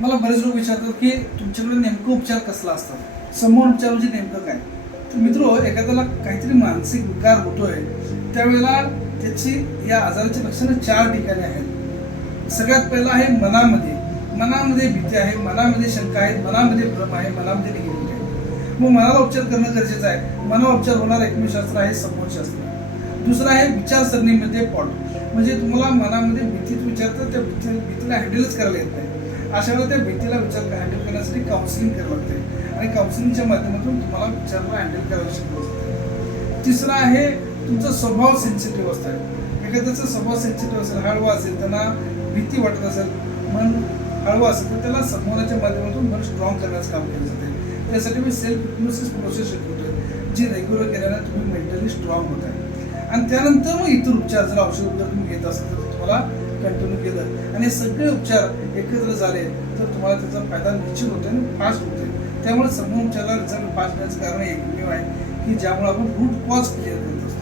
मला बरेच लोक विचारतात की तुमच्याकडे नेमकं उपचार कसला असतात, समूह उपचार म्हणजे नेमकं काय. तर मित्र, एखाद्याला काहीतरी मानसिक विकार होतोय त्यावेळेला त्याची या आजाराची लक्षणं 4 ठिकाणी आहेत. सगळ्यात पहिलं आहे मनामध्ये भीती आहे, मनामध्ये शंका आहे, मनामध्ये भ्रम आहे, मनामध्ये निगेटिव्हिटी आहे. मग मनाला उपचार करणं गरजेचं आहे. मनाला उपचार होणार एकमेव शास्त्र आहे समूहशास्त्र. दुसरं आहे विचारसरणीमध्ये फॉल्ट, म्हणजे तुम्हाला मनामध्ये भीतीत विचारतात, त्या भीतीला हँडलच करायला येत नाही. अशा वेळेला त्या भीतीला हँडल करण्यासाठी काउन्सिलिंग करावं लागते आणि काउन्सिलिंगच्या माध्यमातून तुम्हाला विचाराला हँडल करायला शिकवलं जाते. तिसरं आहे तुमचा स्वभाव सेन्सिटिव्ह असतो. एखाद्याचा स्वभाव सेन्सिटिव्ह असेल, हळवा असेल, त्यांना भीती वाटत असेल, मन हळवा असेल, तर त्याला संमोहनाच्या माध्यमातून मन स्ट्रॉंग करण्याचं काम केलं जाते. त्यासाठी मी सेल्फ हिप्नोसिस प्रोसेस शिकवतोय, जी रेग्युलर केल्याने तुम्ही मेंटली स्ट्रॉंग होत आहे. आणि त्यानंतर मग इतर उपचार, जर औषध उपचार तुम्ही घेत असाल तर तुम्हाला कंटिन्यू केलं आणि हे सगळे उपचार एकत्र झाले तर तुम्हाला त्याचा फायदा निश्चित होतो आणि फास्ट होते. त्यामुळे समूह उपचाराला रिझल्ट फास्ट मिळण्याचं कारण एकमेव आहे की ज्यामुळे आपण रूट कॉज क्लिअर करत असतो.